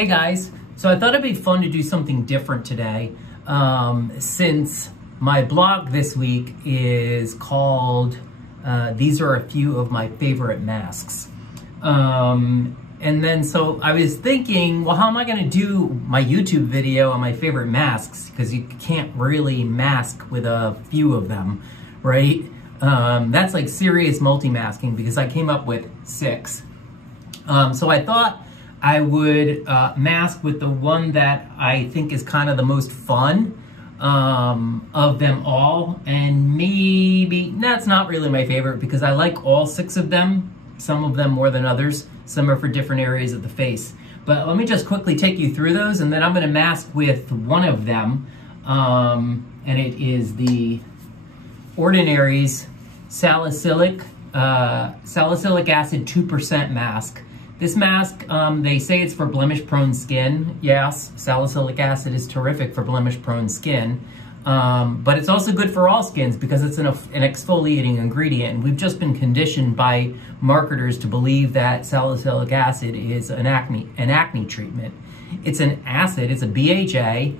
Hey guys, so I thought it'd be fun to do something different today since my blog this week is called These Are a Few of My Favorite Masks. And then so I was thinking, well, how am I gonna do my YouTube video on my favorite masks? Because you can't really mask with a few of them, right? That's like serious multi-masking because I came up with 6. So I thought I would mask with the one that I think is kind of the most fun of them all, and maybe that's not really my favorite because I like all 6 of them, some of them more than others. Some are for different areas of the face. But let me just quickly take you through those, and then I'm going to mask with one of them, and it is the Ordinary's salicylic acid 2% mask. This mask, they say it's for blemish-prone skin. Yes, salicylic acid is terrific for blemish-prone skin, but it's also good for all skins because it's an exfoliating ingredient. And we've just been conditioned by marketers to believe that salicylic acid is an acne treatment. It's an acid, it's a BHA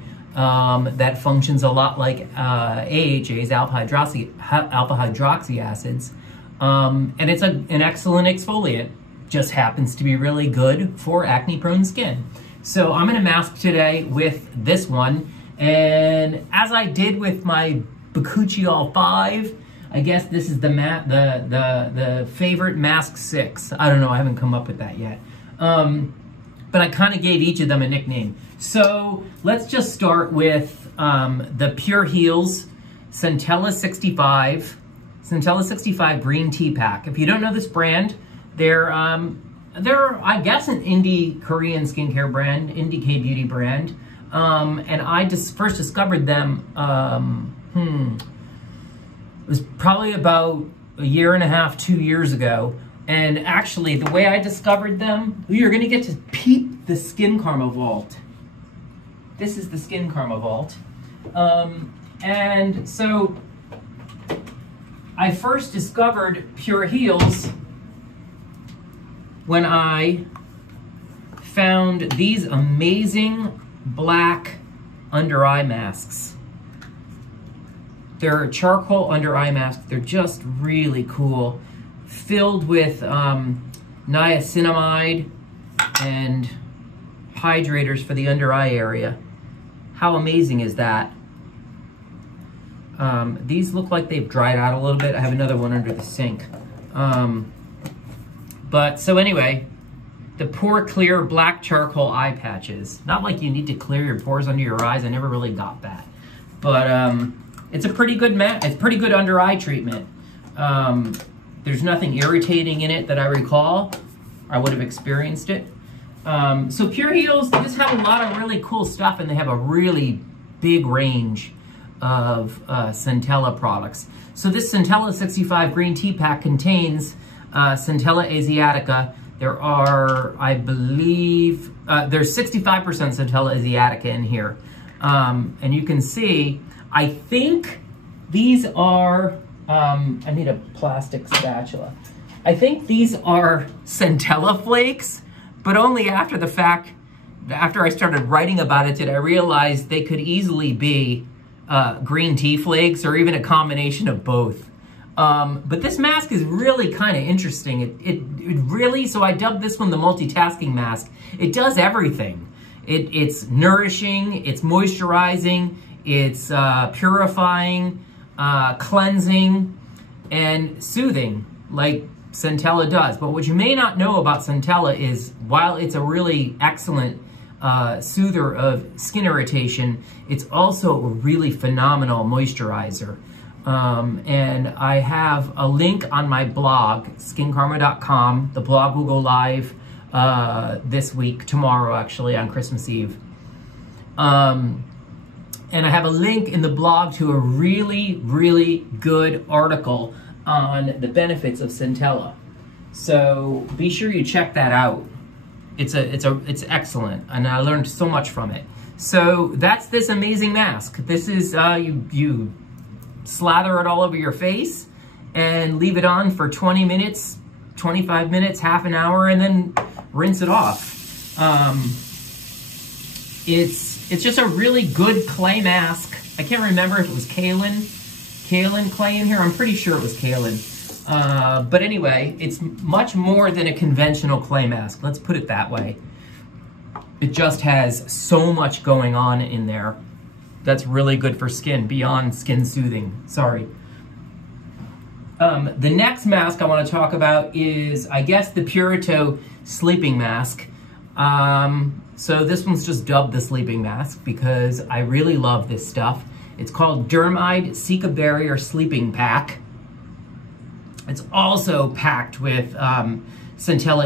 that functions a lot like AHAs, alpha hydroxy acids, and it's an excellent exfoliant. Just happens to be really good for acne-prone skin. So I'm gonna mask today with this one, and as I did with my Bakuchiol 5, I guess this is the favorite mask 6. I don't know, I haven't come up with that yet. But I kind of gave each of them a nickname. So let's just start with the Pure Heals Centella 65 green tea pack. If you don't know this brand, they're I guess an indie Korean skincare brand, indie K-beauty brand, and I just first discovered them. It was probably about a year and a half, 2 years ago. And actually, the way I discovered them, you're gonna get to peep the SKINCARMA vault. This is the SKINCARMA vault, and so I first discovered Pure Heals when I found these amazing black under eye masks. They're charcoal under eye masks. They're just really cool. Filled with niacinamide and hydrators for the under eye area. How amazing is that? These look like they've dried out a little bit. I have another one under the sink. But so anyway, the Pore Clear Black Charcoal Eye Patches. Not like you need to clear your pores under your eyes. I never really got that. But it's a pretty good it's pretty good under eye treatment. There's nothing irritating in it that I recall. I would have experienced it. So Pure Heals, they just have a lot of really cool stuff, and they have a really big range of Centella products. So this Centella 65 green tea pack contains Centella asiatica. There are, I believe, there's 65% Centella asiatica in here. And you can see, I think these are, I need a plastic spatula. I think these are Centella flakes, but only after the fact, after I started writing about it, did I realize they could easily be green tea flakes or even a combination of both. But this mask is really kind of interesting. It really, so I dubbed this one the multitasking mask. It does everything. It's nourishing, it's moisturizing, it's purifying, cleansing, and soothing, like Centella does. But what you may not know about Centella is, while it's a really excellent soother of skin irritation, it's also a really phenomenal moisturizer. And I have a link on my blog, SKINCARMA.com. The blog will go live this week, tomorrow actually, on Christmas Eve. And I have a link in the blog to a really, really good article on the benefits of Centella. So be sure you check that out. It's excellent, and I learned so much from it. So that's this amazing mask. This is, you slather it all over your face and leave it on for 20 minutes, 25 minutes, half an hour, and then rinse it off. It's just a really good clay mask. I can't remember if it was kaolin clay in here. I'm pretty sure it was kaolin. But anyway, it's much more than a conventional clay mask. Let's put it that way. It just has so much going on in there that's really good for skin, beyond skin soothing. Sorry. The next mask I want to talk about is, I guess, the Purito sleeping mask. So this one's just dubbed the sleeping mask because I really love this stuff. It's called Dermide Cica Barrier Sleeping Pack. It's also packed with Centella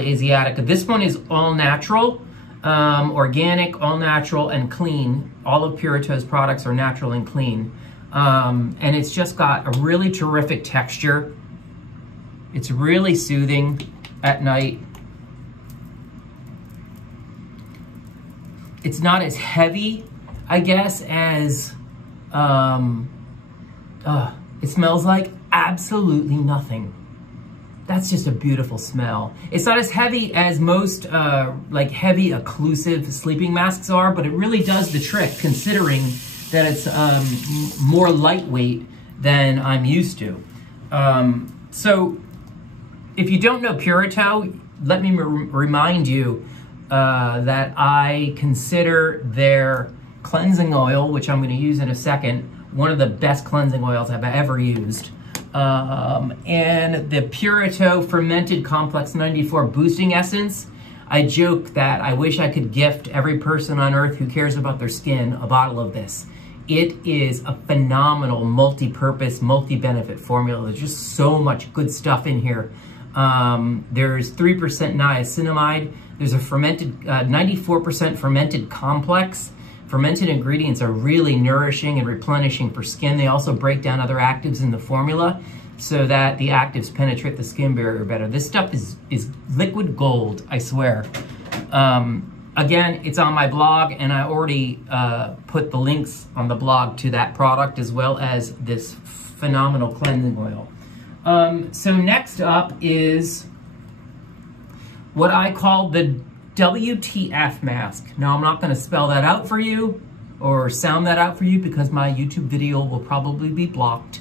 Asiatica. This one is all natural, organic, all natural, and clean. All of Purito's products are natural and clean. And it's just got a really terrific texture. It's really soothing at night. It's not as heavy, I guess, as it smells like absolutely nothing. That's just a beautiful smell. It's not as heavy as most like heavy occlusive sleeping masks are, but it really does the trick considering that it's more lightweight than I'm used to. So if you don't know Purito, let me remind you that I consider their cleansing oil, which I'm going to use in a second, one of the best cleansing oils I've ever used. And the Purito Fermented Complex 94 Boosting Essence. I joke that I wish I could gift every person on earth who cares about their skin a bottle of this. It is a phenomenal multi-purpose, multi-benefit formula. There's just so much good stuff in here. There's 3% niacinamide. There's a fermented, 94% fermented complex. Fermented ingredients are really nourishing and replenishing for skin. They also break down other actives in the formula so that the actives penetrate the skin barrier better. This stuff is liquid gold, I swear. Again, it's on my blog, and I already put the links on the blog to that product as well as this phenomenal cleansing oil. So next up is what I call the WTF mask. Now, I'm not going to spell that out for you or sound that out for you because my YouTube video will probably be blocked.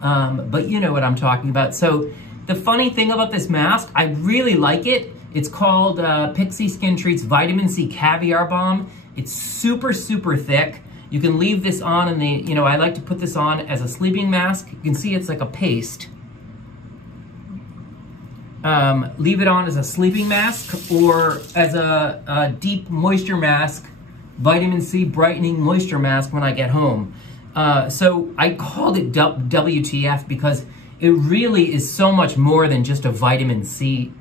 But you know what I'm talking about. So the funny thing about this mask, I really like it. It's called Pixie Skin Treats Vitamin C Caviar Balm. It's super, super thick. You can leave this on in the, I like to put this on as a sleeping mask. You can see it's like a paste. Leave it on as a sleeping mask or as a deep moisture mask, vitamin C brightening moisture mask when I get home. So I called it WTF because it really is so much more than just a vitamin C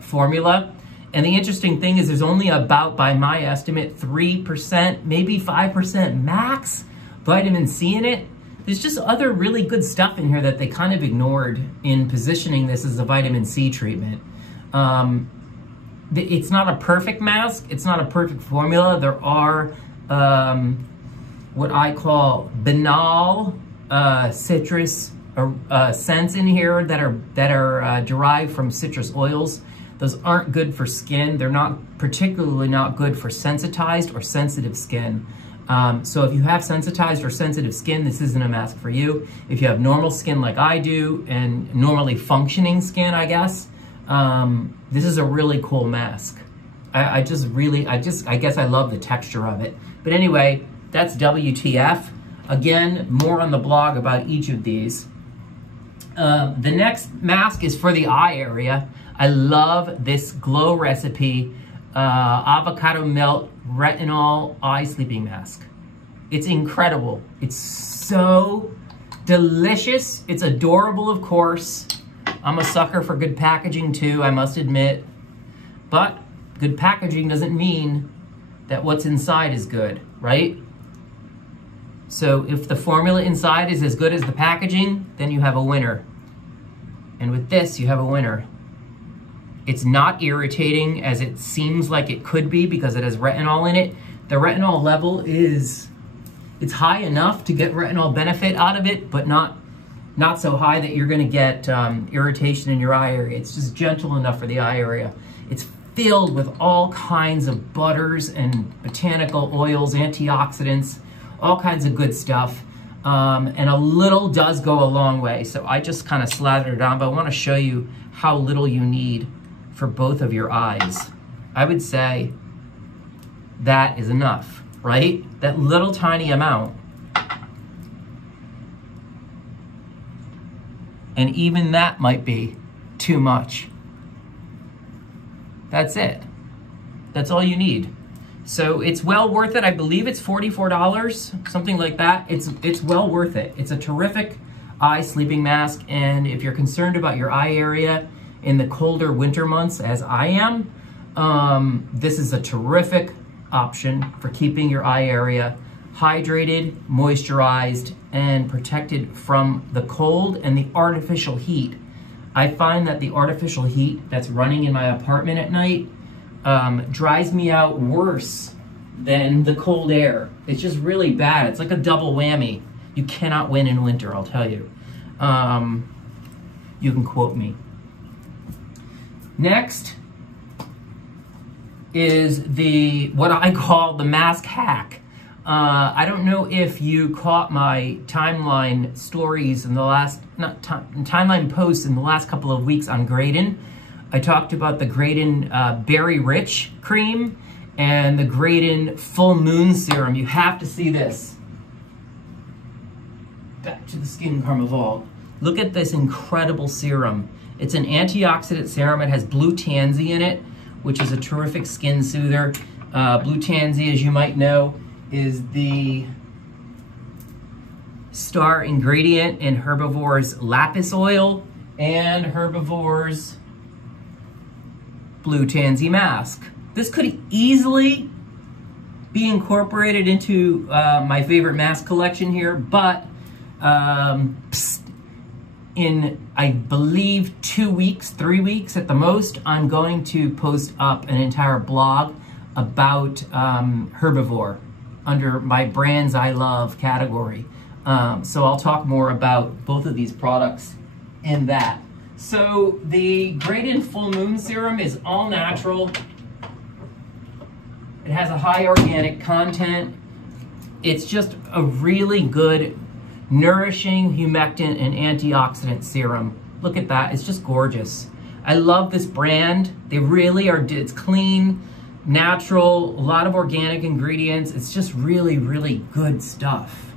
formula. And the interesting thing is there's only about, by my estimate, 3%, maybe 5% max vitamin C in it. There's just other really good stuff in here that they kind of ignored in positioning this as a vitamin C treatment. It's not a perfect mask. It's not a perfect formula. There are what I call banal citrus scents in here that are derived from citrus oils. Those aren't good for skin. They're particularly not good for sensitized or sensitive skin. So if you have sensitized or sensitive skin, this isn't a mask for you. If you have normal skin like I do, and normally functioning skin, I guess, this is a really cool mask. I guess I love the texture of it. But anyway, that's WTF. Again, more on the blog about each of these. The next mask is for the eye area. I love this Glow Recipe avocado melt retinol eye sleeping mask. It's incredible. It's so delicious. It's adorable, of course. I'm a sucker for good packaging too, I must admit. But good packaging doesn't mean that what's inside is good, right? So if the formula inside is as good as the packaging, then you have a winner. And with this, you have a winner. It's not irritating as it seems like it could be because it has retinol in it. The retinol level it's high enough to get retinol benefit out of it, but not so high that you're gonna get irritation in your eye area. It's just gentle enough for the eye area. It's filled with all kinds of butters and botanical oils, antioxidants, all kinds of good stuff. And a little does go a long way. So I just kind of slathered it on, but I want to show you how little you need for both of your eyes. I would say that is enough, right? That little tiny amount. And even that might be too much. That's it. That's all you need. So it's well worth it. I believe it's $44, something like that. It's well worth it. It's a terrific eye sleeping mask. And if you're concerned about your eye area in the colder winter months, as I am, this is a terrific option for keeping your eye area hydrated, moisturized, and protected from the cold and the artificial heat. I find that the artificial heat that's running in my apartment at night dries me out worse than the cold air. It's just really bad. It's like a double whammy. You cannot win in winter, I'll tell you. You can quote me. Next is what I call the mask hack. I don't know if you caught my timeline stories in the last, timeline posts in the last couple of weeks on Graydon. I talked about the Graydon Berry Rich Cream and the Graydon Full Moon Serum. You have to see this. Back to the SKINCARMA vault. Look at this incredible serum. It's an antioxidant serum. It has blue tansy in it, which is a terrific skin soother. Blue tansy, as you might know, is the star ingredient in Herbivore's lapis oil and Herbivore's blue tansy mask. This could easily be incorporated into my favorite mask collection here, but in, I believe, 2 weeks, 3 weeks at the most, I'm going to post up an entire blog about Herbivore under my brands I love category. So I'll talk more about both of these products in that. So the Graydon Full Moon Serum is all natural. It has a high organic content. It's just a really good, nourishing humectant and antioxidant serum. Look at that, it's just gorgeous. I love this brand. They really are, it's clean, natural, a lot of organic ingredients. It's just really, really good stuff.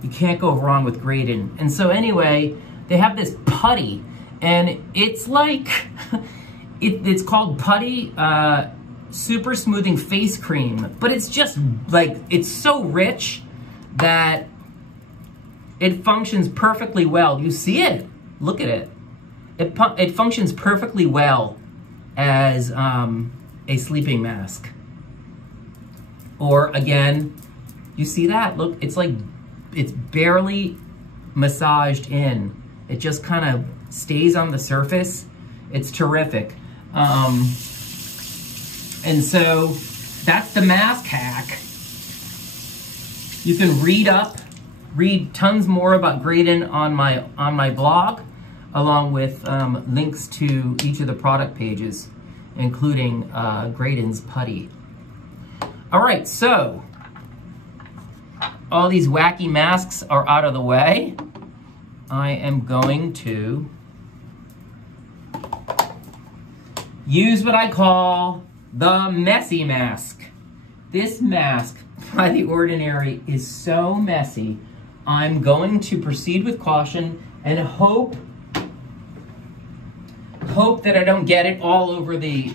You can't go wrong with Graydon. And so anyway, they have this putty, and it's like, it's called Putty Super Smoothing Face Cream, but it's just like, it's so rich that it functions perfectly well. You see it, look at it. It functions perfectly well as a sleeping mask. Or again, you see that? Look, it's like, it's barely massaged in. It just kind of stays on the surface. It's terrific. And so that's the mask hack. You can read tons more about Graydon on my blog, along with links to each of the product pages, including Graydon's putty. All right, so all these wacky masks are out of the way. I am going to use what I call the messy mask. This mask, by the ordinary, is so messy. I'm going to proceed with caution and hope that I don't get it all over the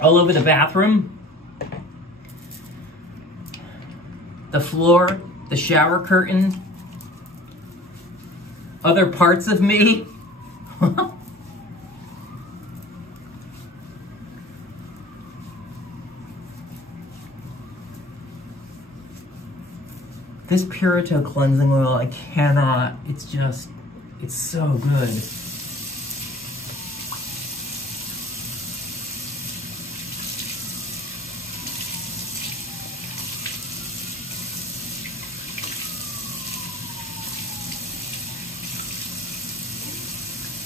bathroom, the floor, the shower curtain, other parts of me. This Purito cleansing oil, I cannot, it's so good.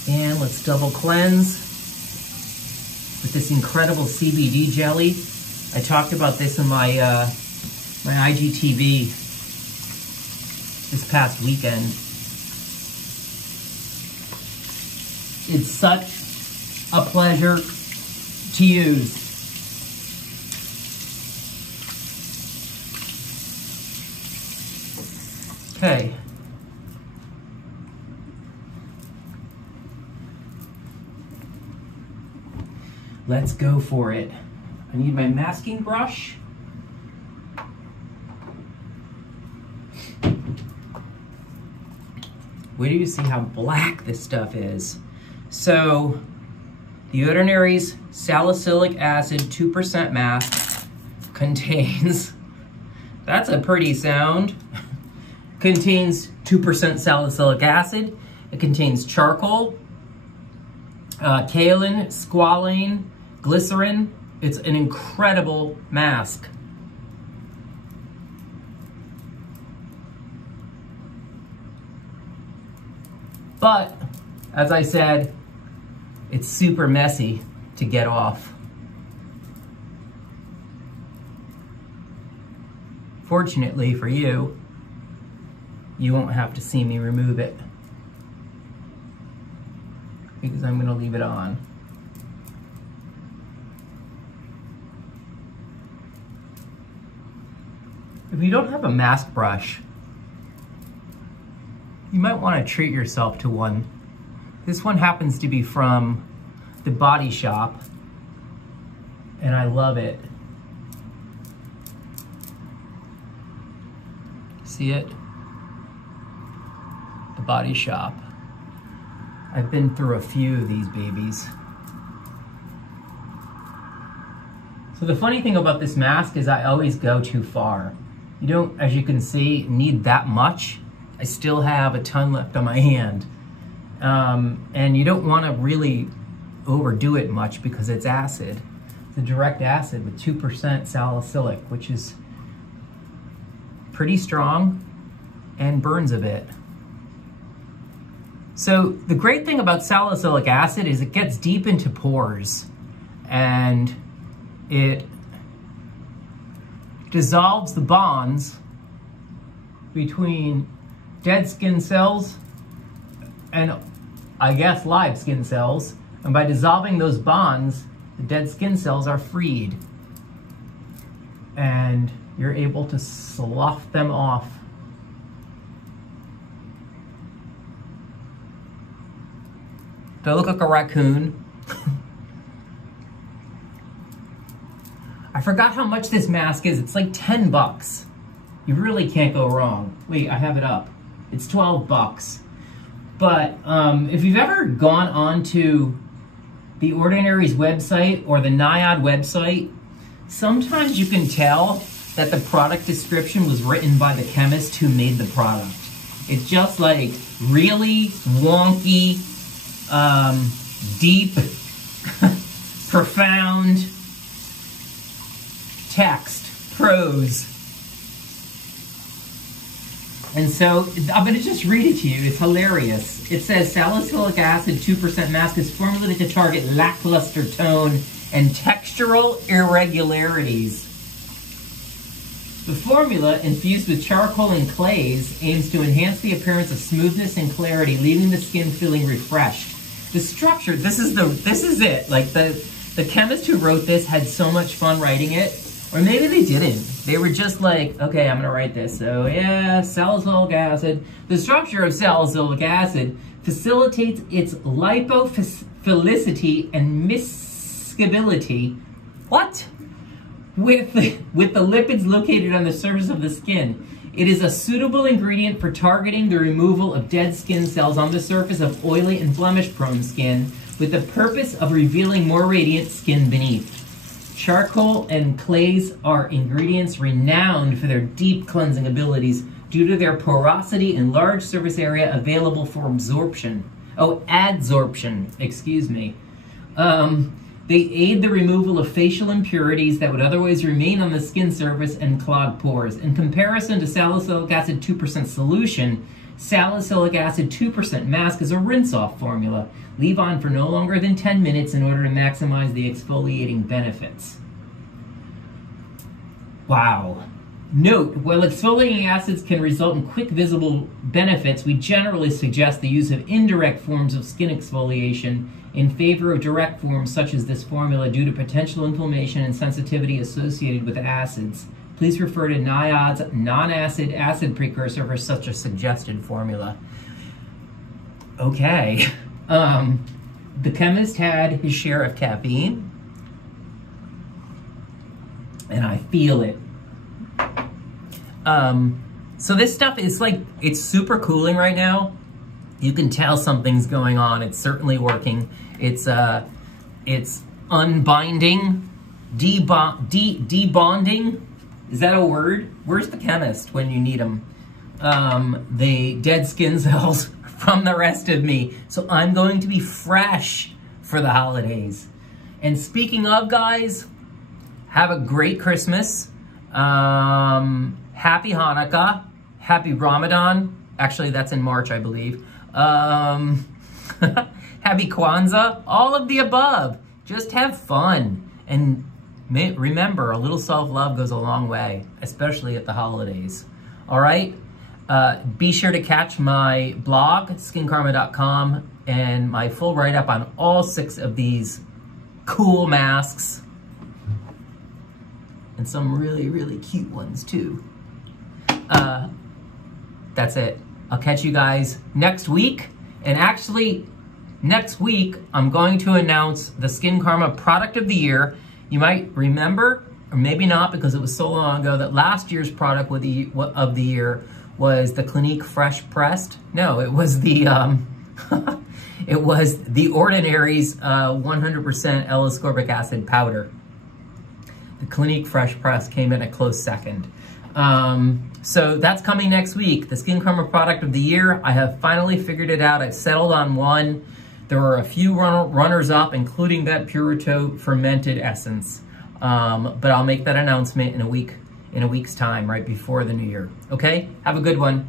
And let's double cleanse. this incredible CBD jelly. I talked about this in my my IGTV this past weekend. It's such a pleasure to use. Okay. Let's go for it. I need my masking brush. Wait till you see how black this stuff is. So, the Ordinary's salicylic acid 2% mask contains, that's a pretty sound, contains 2% salicylic acid. It contains charcoal, kaolin, squalane, glycerin. It's an incredible mask. But, as I said, it's super messy to get off. Fortunately for you, you won't have to see me remove it, because I'm going to leave it on. If you don't have a mask brush, you might want to treat yourself to one. This one happens to be from the Body Shop, and I love it. See it? The Body Shop. I've been through a few of these babies. So the funny thing about this mask is I always go too far. You don't, as you can see, need that much. I still have a ton left on my hand. And you don't want to really overdo it much because it's acid. It's a direct acid with 2% salicylic, which is pretty strong and burns a bit. So the great thing about salicylic acid is it gets deep into pores and it dissolves the bonds between dead skin cells and, I guess, live skin cells. And by dissolving those bonds, the dead skin cells are freed. And you're able to slough them off. Do I look like a raccoon? I forgot how much this mask is. It's like 10 bucks. You really can't go wrong. Wait, I have it up. It's 12 bucks. But if you've ever gone onto the Ordinary's website or the NIOD website, sometimes you can tell that the product description was written by the chemist who made the product. It's just like really wonky, deep, profound text, prose. And so I'm going to just read it to you. It's hilarious. It says, salicylic acid 2% mask is formulated to target lackluster tone and textural irregularities. The formula, infused with charcoal and clays, aims to enhance the appearance of smoothness and clarity, leaving the skin feeling refreshed. The structure, this is it. Like the chemist who wrote this had so much fun writing it. Or maybe they didn't. They were just like, okay, I'm gonna write this. So yeah, salicylic acid. The structure of salicylic acid facilitates its lipophilicity and miscibility. What? With the lipids located on the surface of the skin. It is a suitable ingredient for targeting the removal of dead skin cells on the surface of oily and blemish-prone skin, with the purpose of revealing more radiant skin beneath. Charcoal and clays are ingredients renowned for their deep cleansing abilities due to their porosity and large surface area available for absorption. Oh, adsorption, excuse me. They aid the removal of facial impurities that would otherwise remain on the skin surface and clog pores. In comparison to salicylic acid 2% solution, Salicylic acid 2% mask is a rinse-off formula. Leave on for no longer than 10 minutes in order to maximize the exfoliating benefits. Wow. Note, while exfoliating acids can result in quick visible benefits, we generally suggest the use of indirect forms of skin exfoliation in favor of direct forms such as this formula due to potential inflammation and sensitivity associated with acids. Please refer to NIOD's non-acid acid precursor for such a suggested formula. Okay. The chemist had his share of caffeine, and I feel it. So this stuff is like, it's super cooling right now. You can tell something's going on. It's certainly working. It's unbinding, debonding. Is that a word? Where's the chemist when you need him? The dead skin cells from the rest of me. So I'm going to be fresh for the holidays. And speaking of, guys, have a great Christmas. Happy Hanukkah. Happy Ramadan. Actually, that's in March, I believe. Happy Kwanzaa. All of the above. Just have fun. And remember, a little self-love goes a long way, especially at the holidays. All right? Be sure to catch my blog, SKINCARMA.com, and my full write-up on all 6 of these cool masks. And some really, really cute ones, too. That's it. I'll catch you guys next week. And actually, next week, I'm going to announce the SKINCARMA Product of the Year. You might remember, or maybe not because it was so long ago, that last year's product of the year was the Clinique Fresh Pressed. No, it was the it was the Ordinary's 100% L-ascorbic acid powder. The Clinique Fresh Press came in a close second. So that's coming next week. The SKINCARMA Product of the Year. I have finally figured it out. I've settled on one. There were a few runners-up, including that Purito fermented essence. But I'll make that announcement in a week's time, right before the new year. Okay? Have a good one.